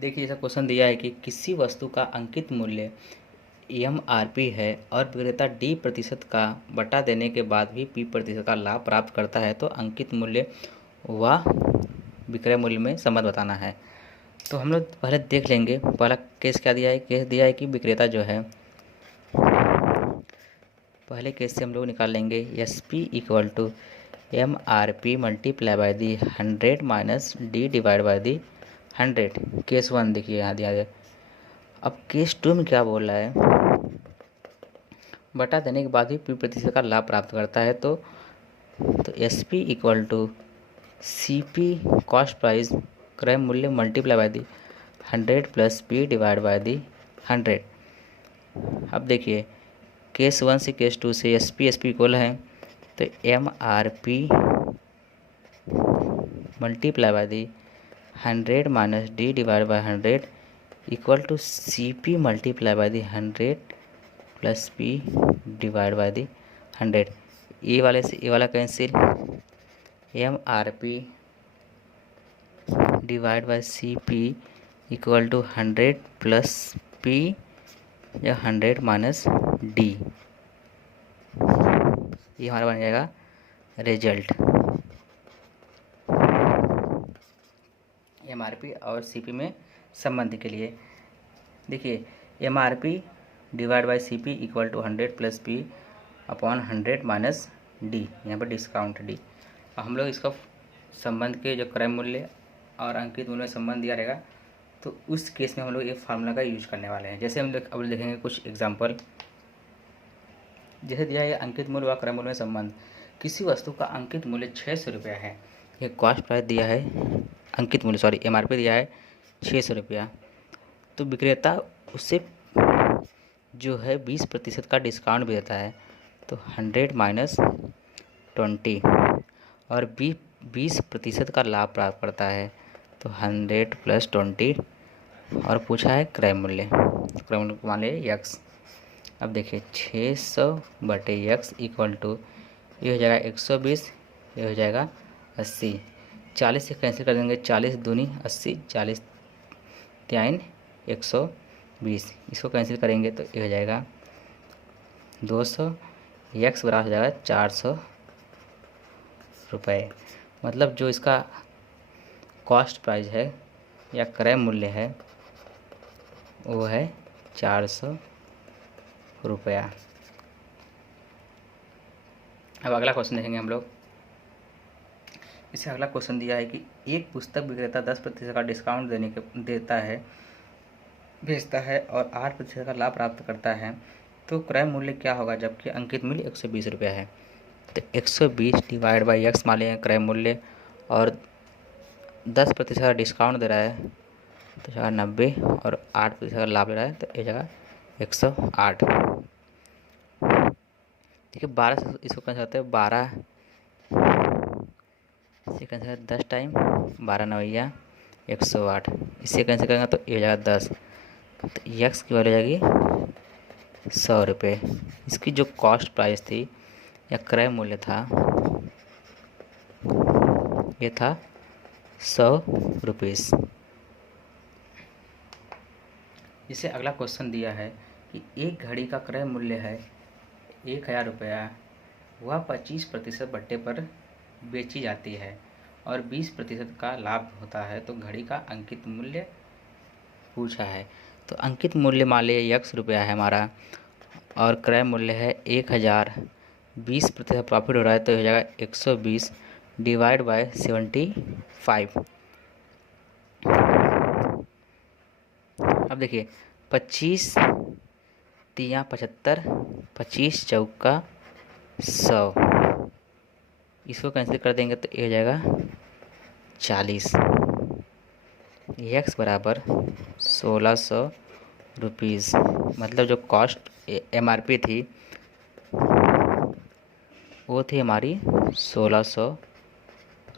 देखिए ऐसा क्वेश्चन दिया है कि किसी वस्तु का अंकित मूल्य एमआरपी है और विक्रेता डी प्रतिशत का बटा देने के बाद भी पी प्रतिशत का लाभ प्राप्त करता है तो अंकित मूल्य व विक्रय मूल्य में संबंध बताना है। तो हम लोग पहले देख लेंगे। पहला केस क्या दिया है? केस दिया है कि विक्रेता जो है, पहले केस से हम लोग निकाल लेंगे S P equal to M R P multiply by the 100 minus D divide by the 100। Case 1 देखिए यहाँ दिया है। अब केस 2 में क्या बोल रहा है? बटा देने के बाद भी पी प्रतिशत का लाभ प्राप्त करता है तो S P equal to C P cost price क्रय मूल्य multiply by the 100 plus P divide by the 100। अब देखिए केस 1 से केस 2 से एस पी इक्वल है तो M R P multiply by the 100 minus D divide by 100 equal to C P multiply by the 100 plus P divide by the 100। A वाले से A वाला cancel, M R P divide by C P equal to 100 plus P या 100 minus D, ये हमारा बन जाएगा result. MRP और CP में संबंध के लिए देखिए MRP divide by CP equal to 100 plus P upon 100 minus D, यहाँ पर डिस्काउंट डी। अब हम लोग इसका संबंध के जो क्रय मूल्य और अंकित मूल्य में संबंध दिया रहेगा तो उस केस में हम लोग एक फार्मूला का यूज करने वाले हैं। जैसे हम अब देखेंगे कुछ एग्जांपल। जैसे दिया है अंकित मूल्य व क्रय मूल्य में संबंध। किसी वस्तु का अंकित मूल्य 600 रुपया है, ये कॉस्ट प्राइस दिया है, अंकित मूल्य सॉरी एमआरपी दिया है 600 रुपया, तो विक्रेता उससे जो है 20% का डिस्काउंट भी देता है तो 100 माइनस 20 और 20% का लाभ प्राप्त करता है तो 100 प्लस 20 और पूछा है क्रय मूल्य। क्रय मूल्य मान लिया यक्स। अब देखिए 600 बटे यक्स इक्वल टू ये हो जाएगा 120, ये हो जाएगा 80। 40 से कैंसिल कर देंगे, 40 दूनी 80, 40 त्याइन 120, इसको कैंसिल करेंगे तो ये हो जाएगा 200, यक्स बराबर हो जाएगा 400 रुपये। मतलब जो इसका कॉस्ट प्राइस है या क्रय मूल्य है वो है 400 रुपया। अब अगला क्वेश्चन देखेंगे हम लोग। इसे अगला क्वेश्चन दिया है कि एक पुस्तक विक्रेता 10% का डिस्काउंट बेचता है और 8% का लाभ प्राप्त करता है तो क्रय मूल्य क्या होगा जबकि अंकित मूल्य 120 रुपया है। तो 120 डिवाइड बाई एक्स मान लें क्रय मूल्य और 10% का डिस्काउंट दे रहा है तो जगह 90 और 8% का लाभ ले रहा है तो ये जगह 108। देखिए 12 से इसको कैंसिल करते हैं, 12 से कैंसिल 10 टाइम 12 नवैया 108, इससे कैंसिल करेंगे तो ये हो जाएगा 10, तो यक्स की वैल्यू जाएगी 100 रुपये। इसकी जो कॉस्ट प्राइस थी या क्रय मूल्य था ये था 100 रुपीज़। इसे अगला क्वेश्चन दिया है कि एक घड़ी का क्रय मूल्य है 1000 रुपया, वह 25% बट्टे पर बेची जाती है और 20% का लाभ होता है तो घड़ी का अंकित मूल्य पूछा है। तो अंकित मूल्य मान लिया यक्स रुपया है हमारा और क्रय मूल्य है 1000, 20% प्रॉफिट हो रहा है तो हो जाएगा 120 डिवाइड बाय 75। अब देखिए 25 तिया 75, 25 चौका 100, इसको कैंसिल कर देंगे तो ये हो जाएगा 40। एक्स बराबर 1600 रुपीज़। मतलब जो कॉस्ट एमआरपी थी वो थी हमारी 1600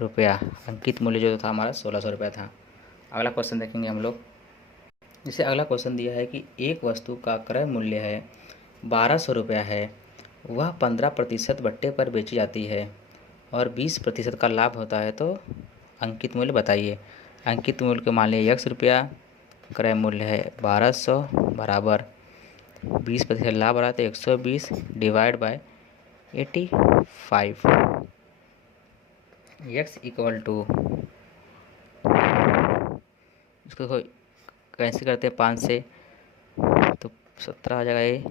रुपया। अंकित मूल्य जो था हमारा 1600 रुपया था। अगला क्वेश्चन देखेंगे हम लोग। जैसे अगला क्वेश्चन दिया है कि एक वस्तु का क्रय मूल्य है 1200 रुपया है, वह 15% बट्टे पर बेची जाती है और 20% का लाभ होता है तो अंकित मूल्य बताइए। अंकित मूल्य को मान लिया यक्स रुपया क्रय मूल्य है 1200 बराबर 20% लाभ रहा तो 120 divide by 85। x equal to, इसको कैसे करते हैं 5 से, तो 17 हो जाएगा ये,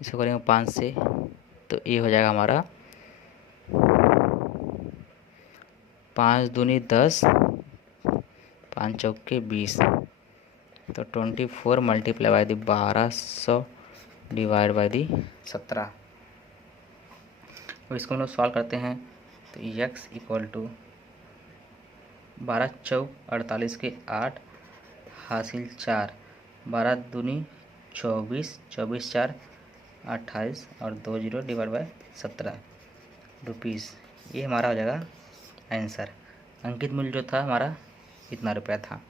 इसको करेंगे 5 से तो ये हो जाएगा हमारा 5 दूनी 10, 5 चौके 20, तो 24 multiply by the 1200 divide by दी 17। अब इसको हम लोग सॉल्व करते हैं तो x इक्वल टू 12 चौक 48 के 8 हासिल 4, 12 दूनी 24, 24 4 28 और 20 डिवाइड बाय 17 रुपीज़। ये हमारा हो जाएगा आंसर। अंकित मूल्य जो था हमारा इतना रुपया था।